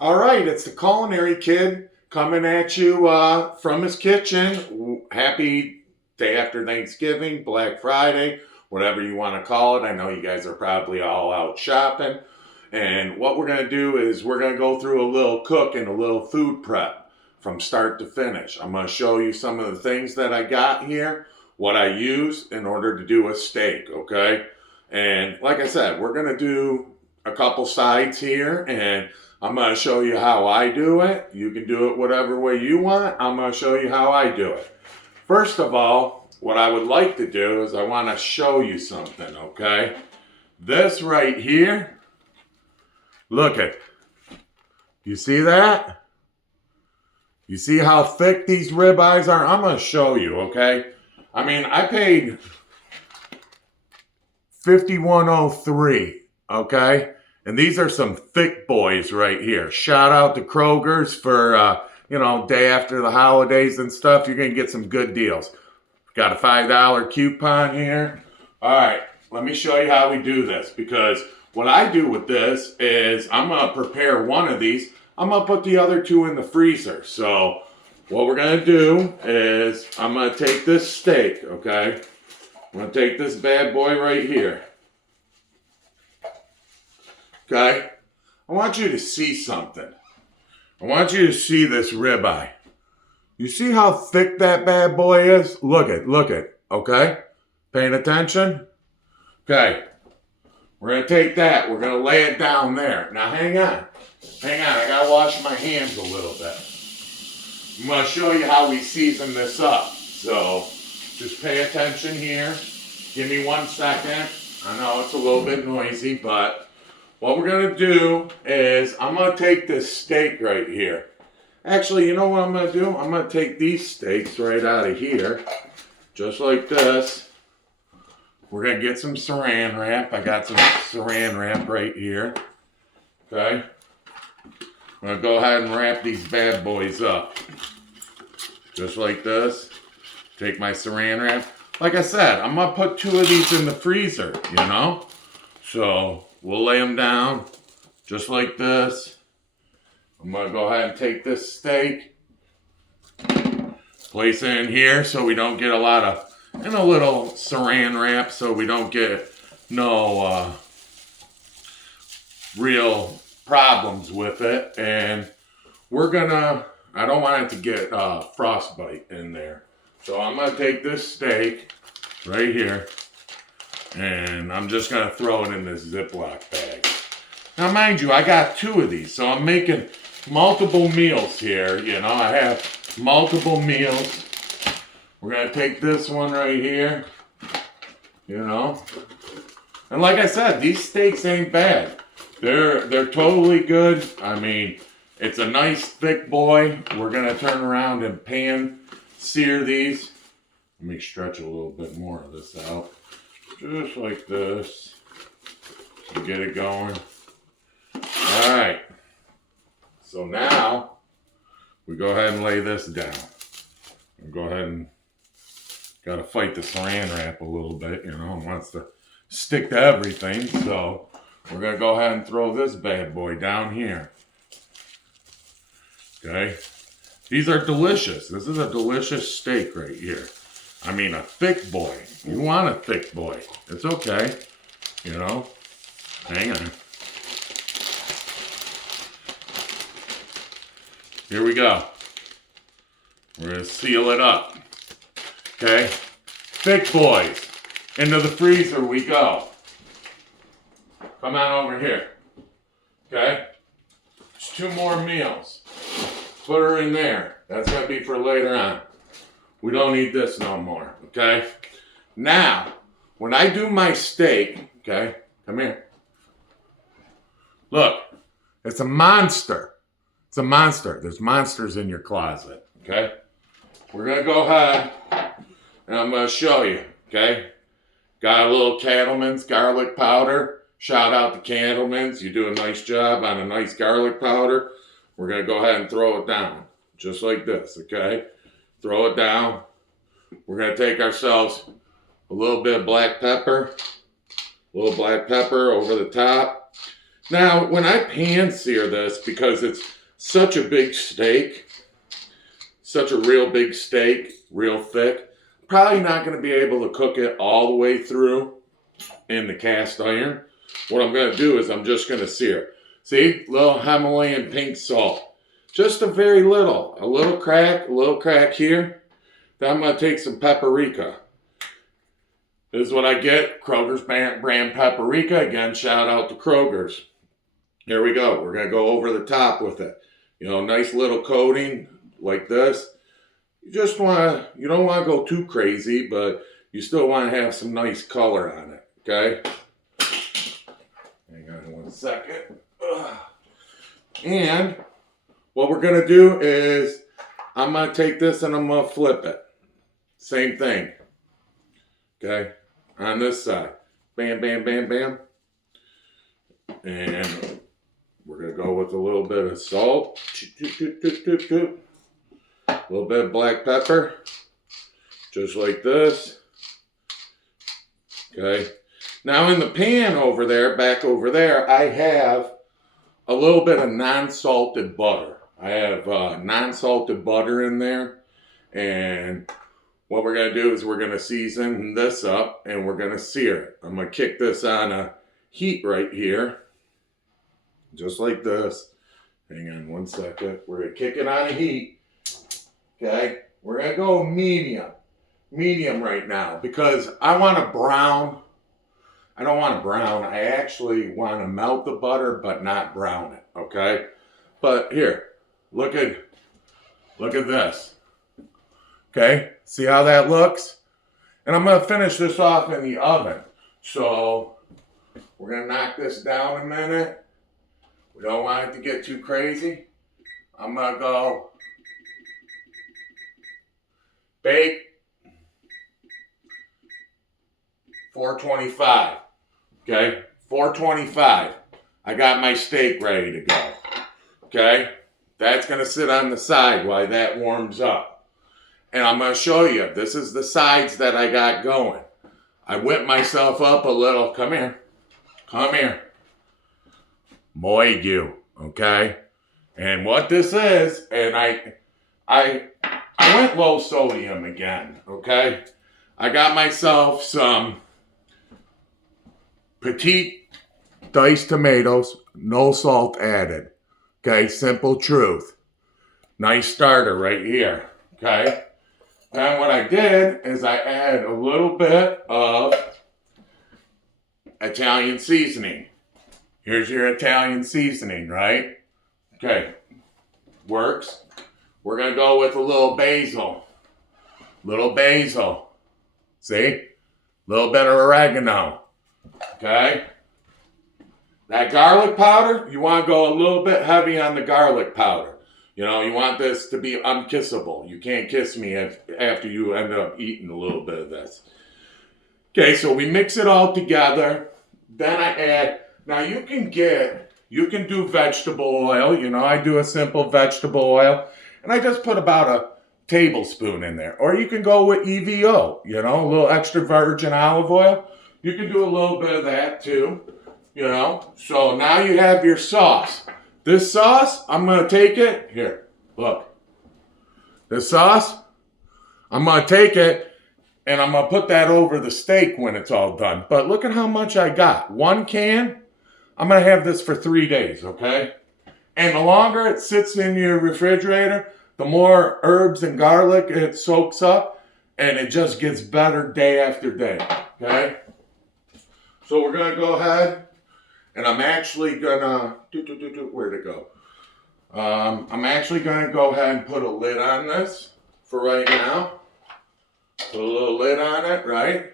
All right, it's the Culinary Kid coming at you from his kitchen. Happy day after Thanksgiving, Black Friday, whatever you want to call it. I know you guys are probably all out shopping. And what we're going to do is we're going to go through a little cook and a little food prep from start to finish. I'm going to show you some of the things that I got here, what I use in order to do a steak, okay? And like I said, we're going to do a couple sides here, and I'm going to show you how I do it. You can do it whatever way you want. I'm going to show you how I do it. First of all, what I would like to do is I want to show you something, okay? This right here, look at, you see that? You see how thick these ribeyes are? I'm going to show you, okay? I mean, I paid 5103, okay? And these are some thick boys right here. Shout out to Kroger's for, day after the holidays and stuff. You're going to get some good deals. Got a $5 coupon here. All right, let me show you how we do this, because what I do with this is I'm going to prepare one of these. I'm going to put the other two in the freezer. So what we're going to do is I'm going to take this steak, okay? I'm going to take this bad boy right here. Okay? I want you to see something. I want you to see this ribeye. You see how thick that bad boy is? Look it, okay? Paying attention? Okay. We're going to take that. We're going to lay it down there. Now hang on. I got to wash my hands a little bit. I'm going to show you how we season this up. So just pay attention here. Give me 1 second. I know it's a little bit noisy, but what we're going to do is I'm going to take this steak right here. Actually, you know what I'm going to do? I'm going to take these steaks right out of here, just like this. We're going to get some saran wrap. I got some saran wrap right here. Okay? I'm going to go ahead and wrap these bad boys up. Just like this. Take my saran wrap. Like I said, I'm going to put 2 of these in the freezer, you know? So we'll lay them down just like this. I'm going to go ahead and take this steak, place it in here so we don't get a lot of, and a little saran wrap so we don't get no real problems with it. And we're going to, I don't want it to get frostbite in there. So I'm going to take this steak right here, and I'm just going to throw it in this Ziploc bag. Now, mind you, I got 2 of these, so I'm making multiple meals here. You know, I have multiple meals. We're going to take this one right here, you know. And like I said, these steaks ain't bad. They're totally good. I mean, it's a nice thick boy. We're going to turn around and pan sear these. Let me stretch a little bit more of this out. Just like this. And get it going. Alright. So now, we go ahead and lay this down. We'll go ahead and, got to fight the saran wrap a little bit, you know. It wants to stick to everything. So, we're going to go ahead and throw this bad boy down here. Okay. These are delicious. This is a delicious steak right here. I mean, a thick boy. You want a thick boy. It's okay. You know. Hang on. Here we go. We're going to seal it up. Okay. Thick boys. Into the freezer we go. Come on over here. Okay. There's 2 more meals. Put her in there. That's going to be for later on. We don't need this no more, okay? Now, when I do my steak, okay, come here. Look, it's a monster. It's a monster. There's monsters in your closet, okay? We're going to go ahead, and I'm going to show you, okay? Got a little Cattleman's garlic powder. Shout out to Cattleman's. You do a nice job on a nice garlic powder. We're going to go ahead and throw it down, just like this, okay? Throw it down. We're going to take ourselves a little bit of black pepper. A little black pepper over the top. Now, when I pan sear this, because it's such a big steak, such a real big steak, real thick, probably not going to be able to cook it all the way through in the cast iron. What I'm going to do is I'm just going to sear. See, little Himalayan pink salt. Just a very little. A little crack here. Then I'm going to take some paprika. This is what I get. Kroger's brand paprika. Again, shout out to Kroger's. Here we go. We're going to go over the top with it. You know, nice little coating like this. You just want to, you don't want to go too crazy, but you still want to have some nice color on it. Okay? Hang on 1 second. And what we're going to do is I'm going to take this and I'm going to flip it. Same thing. Okay? On this side. Bam, bam, bam, bam. And we're going to go with a little bit of salt. A little bit of black pepper. Just like this. Okay? Now in the pan over there, back over there, I have a little bit of non-salted butter. I have non-salted butter in there. And what we're going to do is we're going to season this up and we're going to sear it. I'm going to kick this on a heat right here. Just like this. Hang on 1 second. We're going to kick it on a heat. Okay? We're going to go medium. Medium right now. Because I want to brown. I don't want to brown. I actually want to melt the butter but not brown it. Okay? But here. Look at this. Okay? See how that looks? And I'm going to finish this off in the oven. So we're going to knock this down a minute. We don't want it to get too crazy. I'm going to go bake 425. Okay? 425. I got my steak ready to go. Okay? That's going to sit on the side while that warms up. And I'm going to show you. This is the sides that I got going. I whipped myself up a little. Come here. Come here. Moigu, okay? And what this is, and I went low sodium again, okay? I got myself some petite diced tomatoes, no salt added, okay? Simple truth. Nice starter right here, okay? And what I did is I add a little bit of Italian seasoning. Here's your Italian seasoning, right? Okay, works. We're going to go with a little basil. Little basil. See? Little bit of oregano. Okay? That garlic powder, you want to go a little bit heavy on the garlic powder. You know, you want this to be unkissable. You can't kiss me after you end up eating a little bit of this. Okay, so we mix it all together. Then I add... Now you can do vegetable oil, you know, I do a simple vegetable oil, and I just put about a tablespoon in there. Or you can go with EVO, you know, a little extra virgin olive oil. You can do a little bit of that too, you know. So now you have your sauce. This sauce, I'm going to take it, here, look. This sauce, I'm going to take it and I'm going to put that over the steak when it's all done. But look at how much I got. 1 can. I'm going to have this for 3 days, okay? And the longer it sits in your refrigerator, the more herbs and garlic it soaks up, and it just gets better day after day, okay? So we're going to go ahead, and I'm actually going to, where'd it go? I'm actually going to go ahead and put a lid on this for right now. Put a little lid on it, right?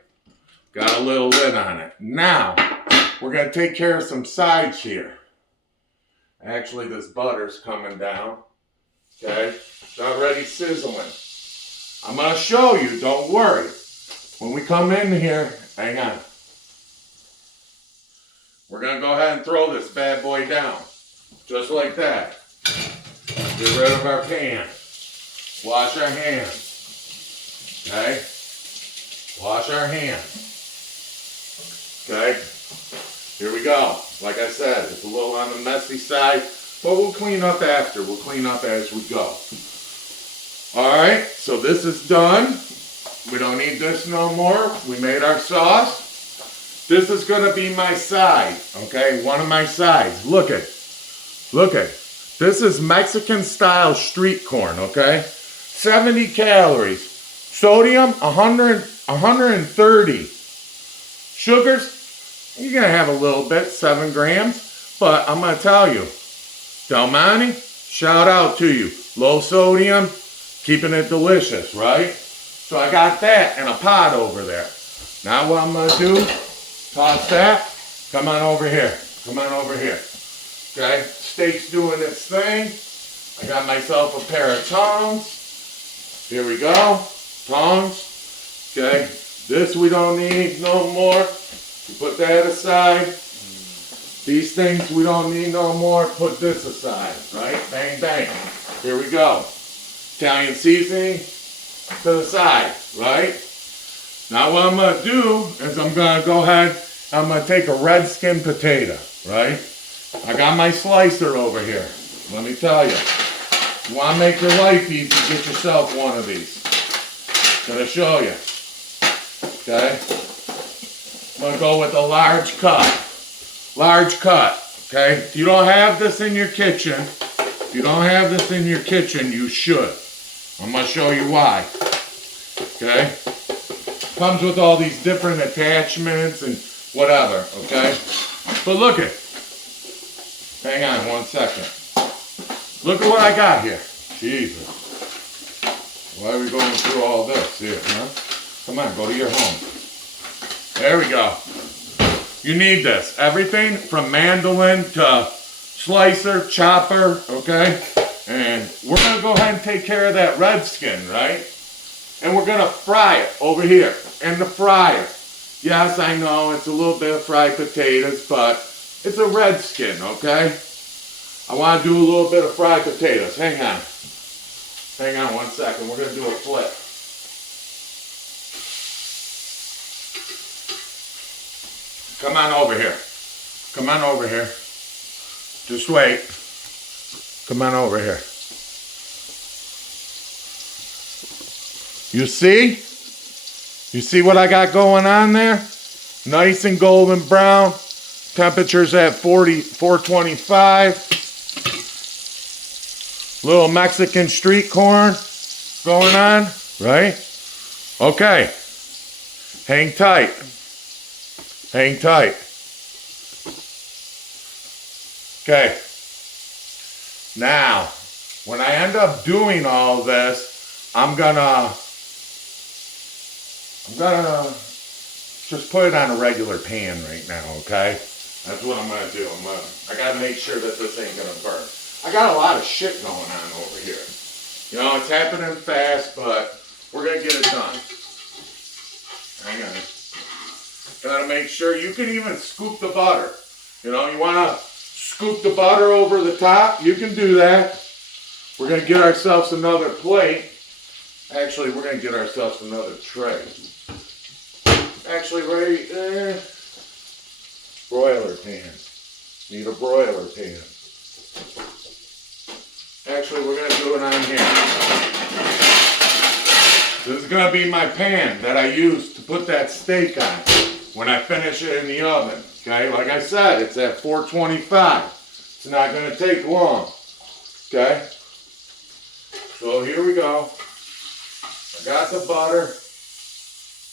Got a little lid on it. Now, we're going to take care of some sides here. Actually, this butter's coming down. Okay? It's already sizzling. I'm going to show you. Don't worry. When we come in here, hang on. We're going to go ahead and throw this bad boy down. Just like that. Get rid of our pan. Wash our hands. Okay? Wash our hands. Okay? Here we go. Like I said, it's a little on the messy side, but we'll clean up after. We'll clean up as we go. All right, so this is done. We don't need this no more. We made our sauce. This is gonna be my side, okay? One of my sides. Look at. This is Mexican style street corn, okay? 70 calories. Sodium, 130. Sugars, you're gonna have a little bit, 7 grams. But I'm gonna tell you, Del Monte, shout out to you. Low sodium, keeping it delicious, right? So I got that in a pot over there. Now what I'm gonna do, toss that, come on over here. Okay, steak's doing its thing. I got myself a pair of tongs. Here we go, tongs. Okay, this we don't need no more. Put that aside. These things we don't need no more. Put this aside, right? Bang, bang. Here we go. Italian seasoning to the side, right? Now what I'm gonna do is I'm gonna go ahead, I'm gonna take a red skin potato, right? I got my slicer over here. Let me tell you. You wanna make your life easy, get yourself one of these. Gonna show you. Okay? I'm gonna go with a large cut. Okay? If you don't have this in your kitchen, you should. I'm gonna show you why. Okay? Comes with all these different attachments and whatever, okay? But look it. Hang on 1 second. Look at what I got here. Jesus. Why are we going through all this here, huh? Come on, go to your home. There we go. You need this. Everything from mandolin to slicer, chopper, okay? And we're gonna go ahead and take care of that red skin, right? And we're gonna fry it over here in the fryer. Yes, I know it's a little bit of fried potatoes, but it's a red skin, okay? I wanna do a little bit of fried potatoes. Hang on 1 second. We're gonna do a flip. Come on over here. Just wait. Come on over here. You see? You see what I got going on there? Nice and golden brown. Temperature's at 425. Little Mexican street corn going on, right? Okay. Hang tight. Okay. Now, when I end up doing all this, I'm gonna just put it on a regular pan right now, okay? That's what I'm gonna do. I gotta make sure that this ain't gonna burn. I got a lot of shit going on over here. You know, it's happening fast, but we're gonna get it done. Hang on. Gotta make sure you can even scoop the butter. You know, you wanna scoop the butter over the top, you can do that. We're gonna get ourselves another plate. Actually, we're gonna get ourselves another tray. Actually, right there. Broiler pan. Need a broiler pan. Actually, we're gonna do it on here. This is gonna be my pan that I use to put that steak on when I finish it in the oven. Okay, like I said, it's at 425. It's not gonna take long. Okay? So here we go. I got the butter.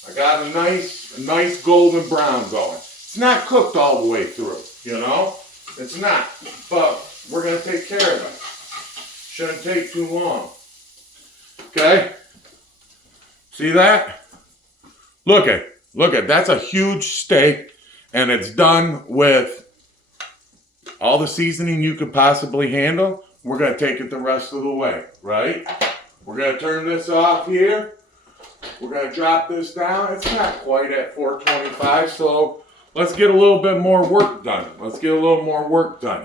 I got a nice golden brown going. It's not cooked all the way through, you know? It's not. But we're gonna take care of it. Shouldn't take too long. Okay? See that? Look at, that's a huge steak, and it's done with all the seasoning you could possibly handle. We're gonna take it the rest of the way, right? We're gonna turn this off here. We're gonna drop this down. It's not quite at 425, so let's get a little bit more work done.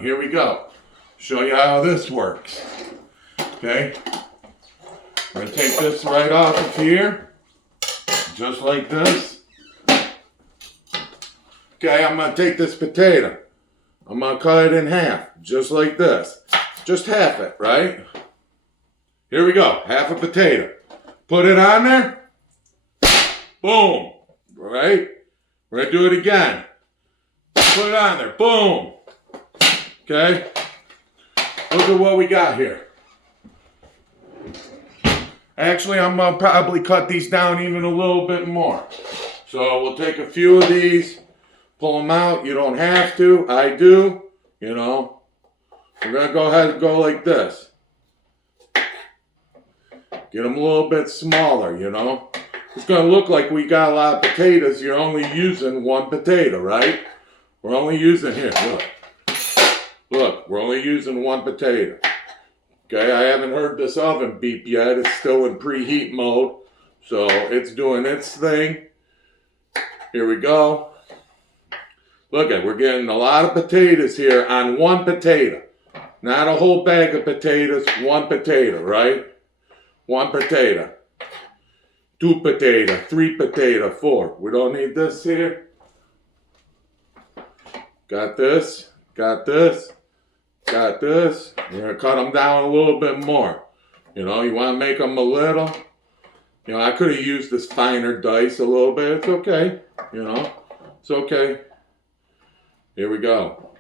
Here we go. Show you how this works. Okay? We're gonna take this right off of here, just like this. Okay, I'm gonna take this potato. I'm gonna cut it in half, just like this. Just half it, right? Here we go, half a potato. Put it on there. Boom. Right? We're gonna do it again. Put it on there. Boom. Okay? Look at what we got here. Actually, I'm gonna probably cut these down even a little bit more. So we'll take a few of these, pull them out. You don't have to. I do. You know. We're gonna go ahead and go like this. Get them a little bit smaller, you know. It's gonna look like we got a lot of potatoes. You're only using one potato, right? We're only using, here, look. Look, we're only using one potato. Okay, I haven't heard this oven beep yet. It's still in preheat mode. So it's doing its thing. Here we go. Look at, we're getting a lot of potatoes here on one potato. Not a whole bag of potatoes, one potato, right? One potato. Two potato, three potato, four. We don't need this here. Got this, got this, got this. We're gonna cut them down a little bit more. You know, you wanna make them a little. You know, I could have used this finer dice a little bit. It's okay, you know, it's okay. Here we go.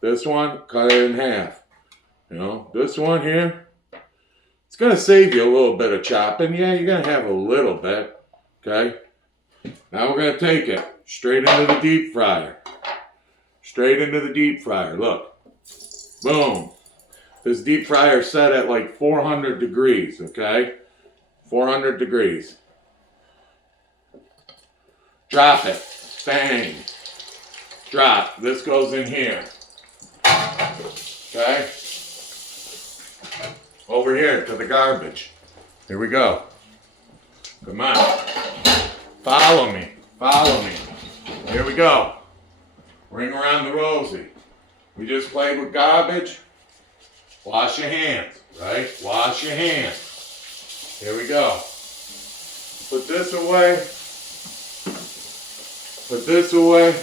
This one, cut it in half. You know, this one here, it's going to save you a little bit of chopping. Yeah, you're going to have a little bit, okay? Now we're going to take it straight into the deep fryer. Straight into the deep fryer, look. Boom. This deep fryer is set at like 400 degrees, okay? 400 degrees. Drop it. Bang. Drop. This goes in here. Okay? Over here to the garbage. Here we go. Come on. Follow me. Follow me. Here we go. Ring around the rosy. We just played with garbage. Wash your hands, right? Wash your hands. Here we go. Put this away. Put this away.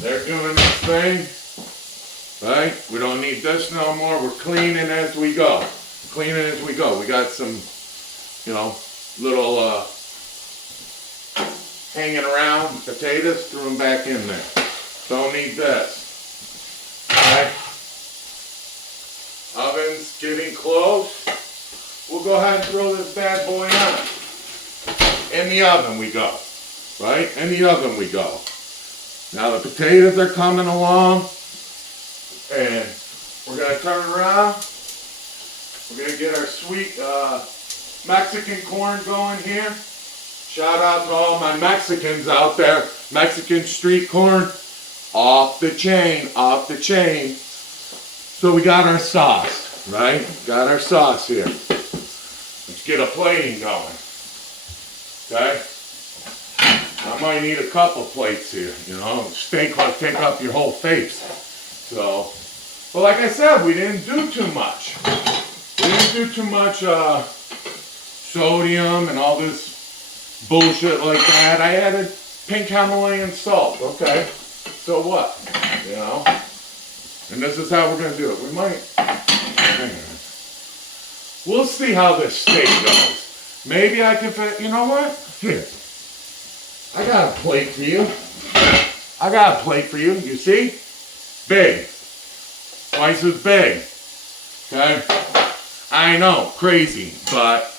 They're doing this thing, right? We don't need this no more. We're cleaning as we go. Cleaning as we go. We got some, you know, little hanging around potatoes. Threw them back in there. Don't need this. Right? Oven's getting close. We'll go ahead and throw this bad boy on. In the oven we go. Right? In the oven we go. Now the potatoes are coming along, and we're going to turn around. We're going to get our sweet Mexican corn going here. Shout out to all my Mexicans out there. Mexican street corn, off the chain, off the chain. So we got our sauce, right? Got our sauce here. Let's get a plating going, okay? I might need a couple plates here, you know. Steak will take up your whole face. So, but like I said, we didn't do too much. We didn't do too much sodium and all this bullshit like that. I added pink Himalayan salt, okay? So what? You know? And this is how we're going to do it. We might... Hang on. We'll see how this steak goes. Maybe I can fit... You know what? Here. I got a plate for you. I got a plate for you. You see? Big. Twice as big. Okay? I know. Crazy. But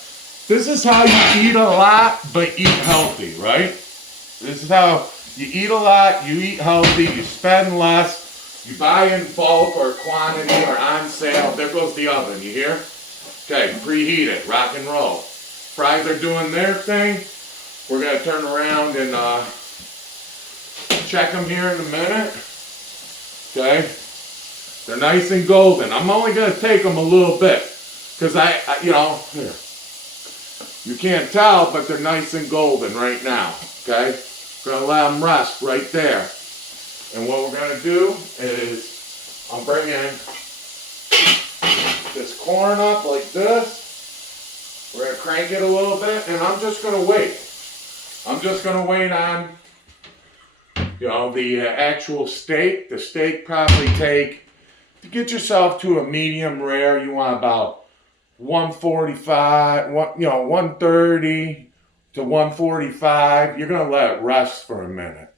this is how you eat a lot, but eat healthy, right? This is how you eat a lot, you eat healthy, you spend less, you buy in bulk or quantity or on sale. There goes the oven, you hear? Okay, preheat it, rock and roll. Fries are doing their thing. We're going to turn around and check them here in a minute. Okay? They're nice and golden. I'm only going to take them a little bit. Because you know, here. You can't tell, but they're nice and golden right now. Okay? Going to let them rest right there. And what we're going to do is I'm bringing this corn up like this. We're going to crank it a little bit, and I'm just going to wait. I'm just going to wait on the actual steak. The steak probably take, to get yourself to a medium rare, you want about 145, 130 to 145. You're going to let it rest for a minute.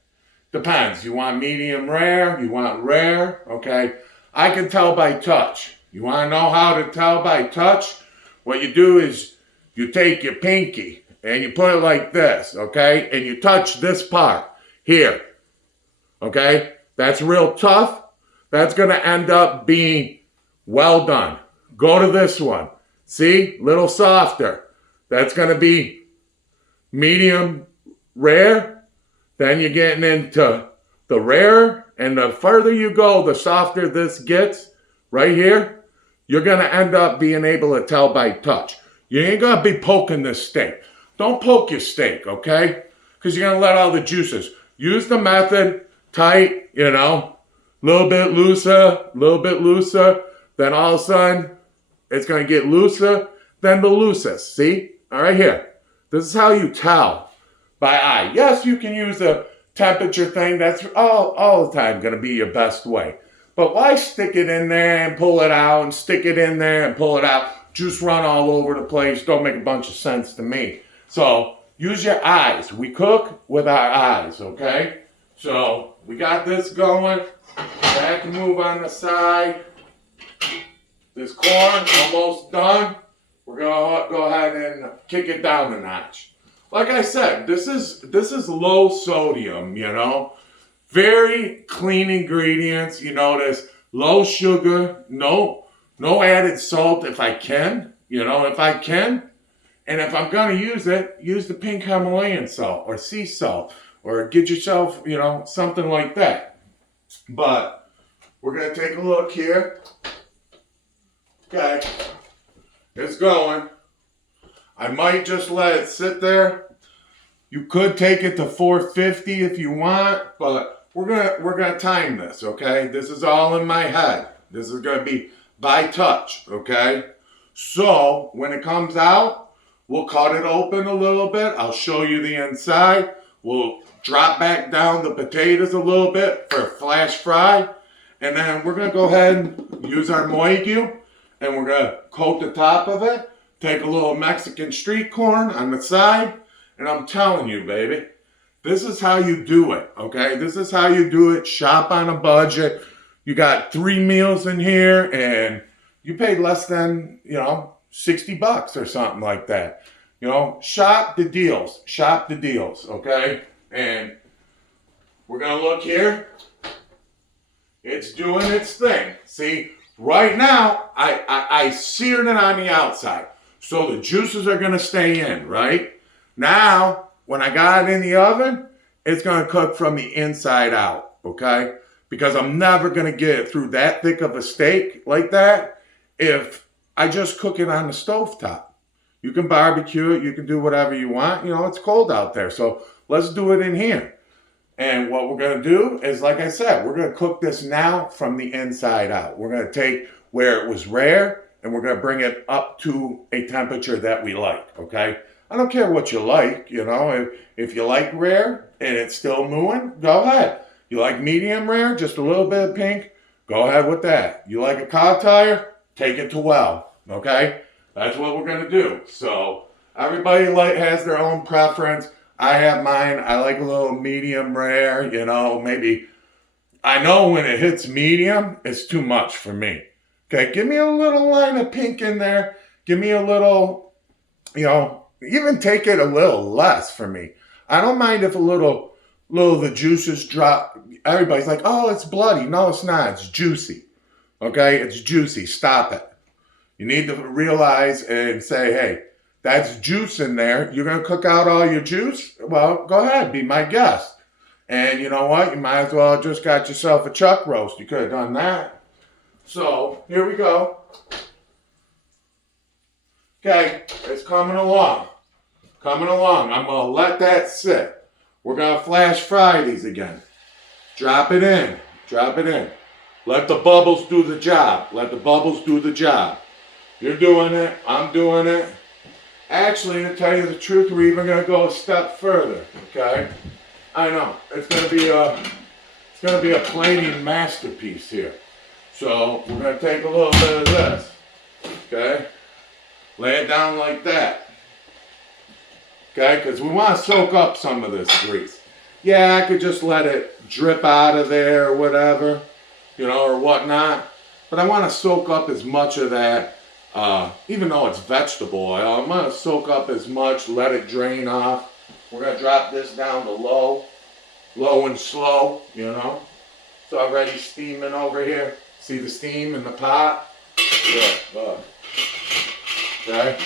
Depends. You want medium rare? You want rare? Okay. I can tell by touch. You want to know how to tell by touch? What you do is you take your pinky and you put it like this, okay? And you touch this part here, okay? That's real tough. That's going to end up being well done. Go to this one. See? Little softer. That's going to be medium rare. Then you're getting into the rare. And the further you go, the softer this gets right here. You're going to end up being able to tell by touch. You ain't going to be poking this steak. Don't poke your steak, okay? Because you're going to let all the juices. Use the method, tight, a little bit looser. Then all of a sudden, it's going to get looser, then the loosest. See? All right, here. This is how you tell by eye. Yes, you can use a temperature thing. That's all the time going to be your best way. But why stick it in there and pull it out and stick it in there and pull it out? Juice run all over the place. Don't make a bunch of sense to me. So use your eyes. We cook with our eyes, okay? So we got this going. Back and move on the side. This corn almost done. We're gonna go ahead and kick it down a notch. Like I said, this is low sodium, Very clean ingredients. You notice low sugar, no added salt if I can, if I can. And if I'm gonna use it, use the pink Himalayan salt or sea salt or get yourself, something like that. But we're gonna take a look here. Okay, it's going. I might just let it sit there. You could take it to 450 if you want, but we're gonna time this, okay? This is all in my head. This is gonna be by touch, okay? So when it comes out, we'll cut it open a little bit. I'll show you the inside. We'll drop back down the potatoes a little bit for a flash fry, and then we're gonna go ahead and use our moigu, and we're gonna coat the top of it. Take a little Mexican street corn on the side, and I'm telling you, baby, this is how you do it, okay? This is how you do it. Shop on a budget. You got 3 meals in here, and you paid less than, $60 or something like that. Shop the deals. Shop the deals, okay? And we're gonna look here. It's doing its thing. See, right now, I seared it on the outside. So the juices are going to stay in, right? Now, when I got it in the oven, it's going to cook from the inside out, okay? Because I'm never going to get it through that thick of a steak like that if I just cook it on the stovetop. You can barbecue it. You can do whatever you want. It's cold out there. So let's do it in here. And what we're going to do is, like I said, we're going to cook this now from the inside out. We're going to take where it was rare, and we're going to bring it up to a temperature that we like, okay? I don't care what you like, If you like rare and it's still mooing, go ahead. You like medium rare, just a little bit of pink, go ahead with that. You like a cow tire, take it to well, okay? That's what we're going to do. So everybody has their own preference. I have mine. I like a little medium rare, maybe. I know when it hits medium, it's too much for me. Okay, give me a little line of pink in there. Give me a little, even take it a little less for me. I don't mind if a little of the juices drop. Everybody's like, oh, it's bloody. No, it's not. It's juicy. Okay, it's juicy. Stop it. You need to realize and say, hey, that's juice in there. You're going to cook out all your juice? Well, go ahead. Be my guest. And you know what? You might as well have just got yourself a chuck roast. You could have done that. So, here we go. Okay, it's coming along. Coming along. I'm going to let that sit. We're going to flash fry these again. Drop it in. Drop it in. Let the bubbles do the job. Let the bubbles do the job. You're doing it. I'm doing it. Actually, to tell you the truth, we're even going to go a step further, okay? I know. It's gonna be a plating masterpiece here. So we're gonna take a little bit of this. Okay? Lay it down like that. Okay? Because we want to soak up some of this grease. Yeah, I could just let it drip out of there or whatever, or whatnot. But I want to soak up as much of that, even though it's vegetable oil. I'm going to soak up as much, let it drain off. We're going to drop this down to low and slow, It's already steaming over here. See the steam in the pot? Look. Okay?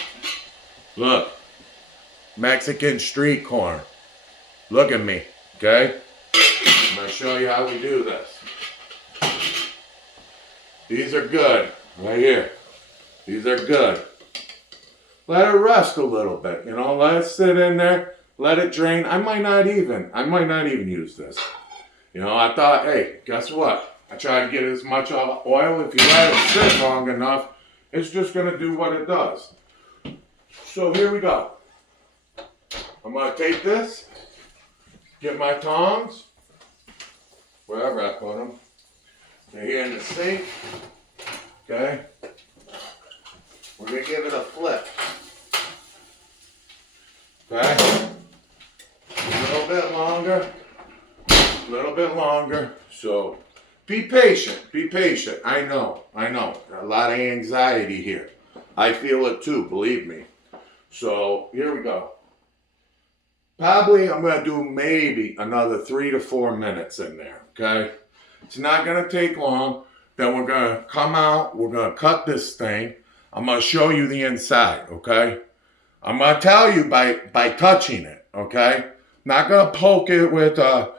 Look. Mexican street corn. Look at me, okay? I'm going to show you how we do this. These are good, right here. These are good. Let it rest a little bit, let it sit in there, let it drain. I might not even use this. I thought, hey, guess what? I try to get as much oil. If you let it sit long enough, it's just going to do what it does. So here we go. I'm going to take this, get my tongs, wherever I put them. They're here in the sink. Okay? We're going to give it a flip. Okay? A little bit longer. So be patient. I know. A lot of anxiety here. I feel it too, believe me. So here we go. Probably I'm going to do maybe another 3 to 4 minutes in there, okay? It's not going to take long. Then we're going to come out. We're going to cut this thing. I'm going to show you the inside, okay? I'm going to tell you by touching it, okay? Not going to poke it with a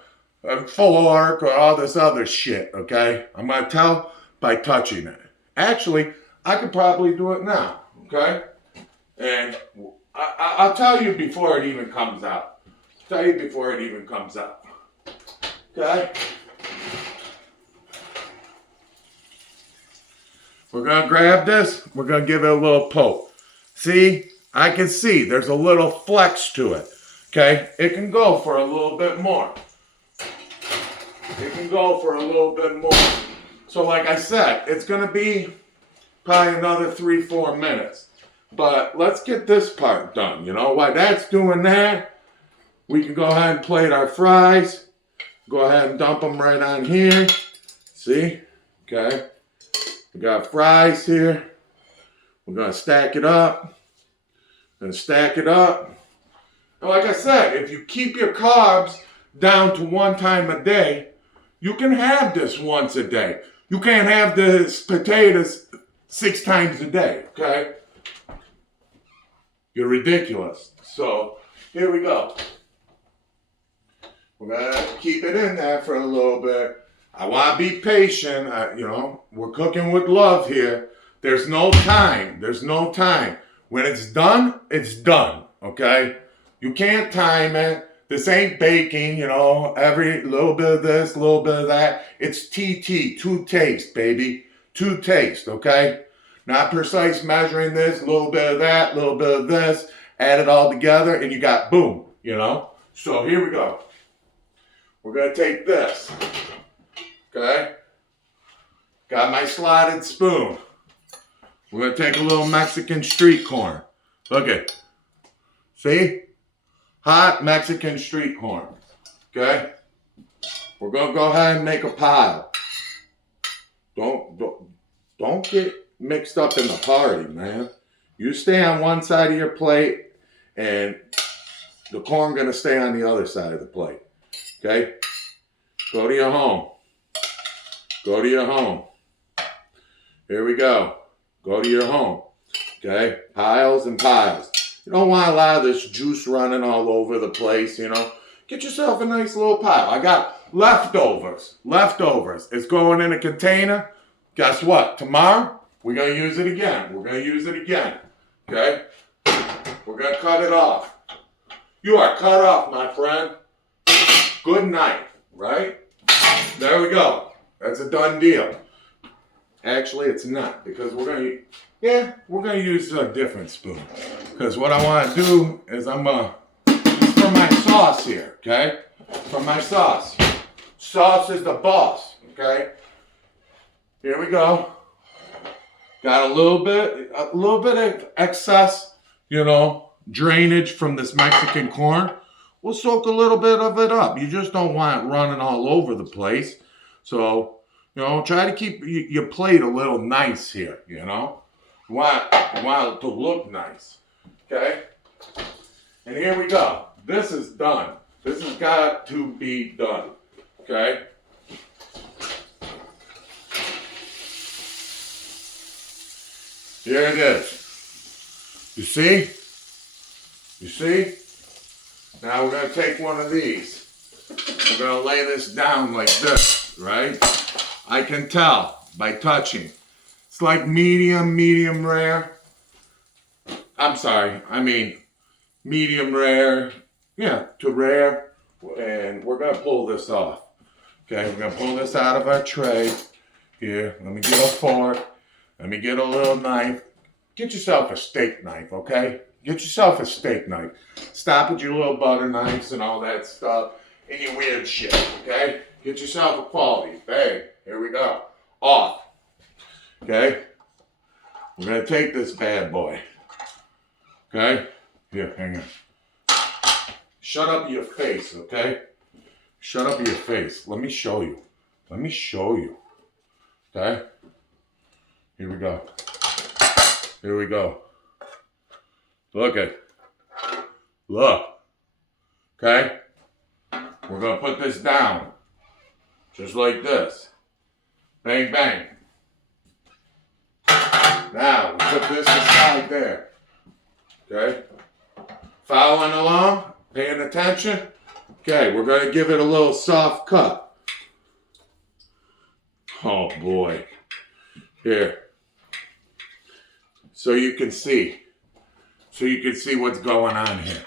fork or all this other shit, okay? I'm going to tell by touching it. Actually, I could probably do it now, okay? And I'll tell you before it even comes out. Okay? We're going to grab this. We're going to give it a little poke. See? I can see there's a little flex to it. Okay? It can go for a little bit more. So like I said, it's going to be probably another 3-4 minutes. But let's get this part done. While that's doing that, we can go ahead and plate our fries. Go ahead and dump them right on here. See? Okay. We got fries here. We're going to stack it up. And like I said, if you keep your carbs down to 1 time a day, you can have this once a day. You can't have this potatoes 6 times a day, okay? You're ridiculous. So, here we go. We're going to keep it in there for a little bit. I want to be patient. We're cooking with love here. There's no time. When it's done, okay? You can't time it. This ain't baking, every little bit of this, little bit of that. It's TT, to taste, baby. To taste, okay? Not precise measuring this, a little bit of that, a little bit of this, add it all together, and you got boom, So here we go. We're going to take this, okay? Got my slotted spoon. We're going to take a little Mexican street corn. Look it. See? Hot Mexican street corn, okay? We're going to go ahead and make a pile. Don't get mixed up in the party, man. You stay on one side of your plate, and the corn gonna stay on the other side of the plate. Okay? Go to your home. Here we go. Go to your home. Okay? Piles and piles. You don't want a lot of this juice running all over the place, Get yourself a nice little pile. I got leftovers. It's going in a container. Guess what? Tomorrow, we're going to use it again. Okay? We're going to cut it off. You are cut off, my friend. Good night, right? There we go. That's a done deal. Actually, it's not, because we're going to use a different spoon. Because what I want to do is it's for my sauce here, okay? for my sauce. Sauce is the boss, okay? Here we go. Got a little bit of excess, drainage from this Mexican corn. We'll soak a little bit of it up. You just don't want it running all over the place. So, try to keep your plate a little nice here, You want it to look nice, okay? And here we go. This is done. This has got to be done, okay? Here it is. You see? You see? Now we're going to take one of these. We're going to lay this down like this, right? I can tell by touching. It's like medium rare. I'm sorry, I mean medium rare, to rare. And we're going to pull this off. Okay, we're going to pull this out of our tray. Here, let me get a fork. Let me get a little knife. Get yourself a steak knife, okay? Get yourself a steak knife. Stop with your little butter knives and all that stuff and your weird shit, okay? Get yourself a quality. Bang. Here we go. Off. Okay? We're going to take this bad boy. Okay? Here, hang on. Shut up your face, okay? Shut up your face. Let me show you. Let me show you. Okay? Here we go. Here we go. Look it. Look. Okay? We're going to put this down. Just like this. Bang, bang. Now, we put this aside there. Okay? Following along? Paying attention? Okay, we're going to give it a little soft cut. Oh, boy. Here. So you can see. So you can see what's going on here.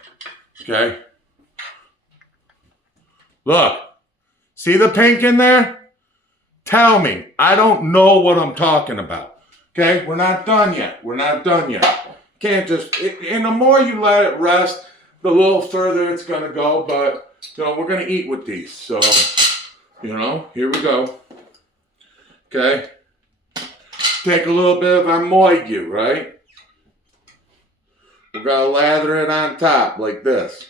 Okay? Look. See the pink in there? Tell me. I don't know what I'm talking about. Okay? We're not done yet. We're not done yet. Can't just... And the more you let it rest, the little further it's going to go. But, we're going to eat with these. So, here we go. Okay? Take a little bit of our moigu, right? We're going to lather it on top like this.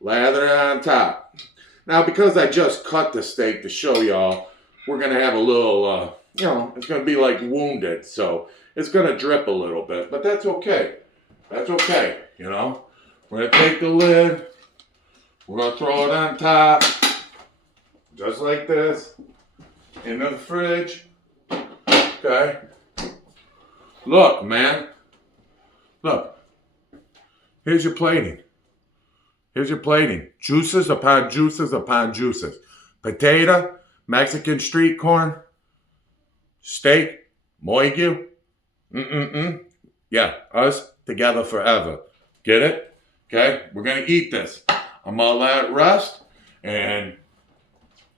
Lather it on top. Now, because I just cut the steak to show y'all, we're going to have a little, it's going to be like wounded. So it's going to drip a little bit. But that's okay. That's okay, We're going to take the lid. We're going to throw it on top. Just like this. Into the fridge. Okay. Look, man. Look. Here's your plating. Here's your plating. Juices upon juices upon juices. Potato, Mexican street corn, steak, moigu. Yeah, us together forever. Get it? Okay? We're going to eat this. I'm going to let it rest. And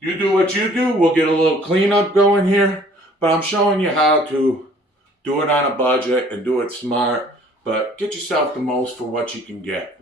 you do what you do. We'll get a little cleanup going here. But I'm showing you how to do it on a budget and do it smart. But get yourself the most for what you can get.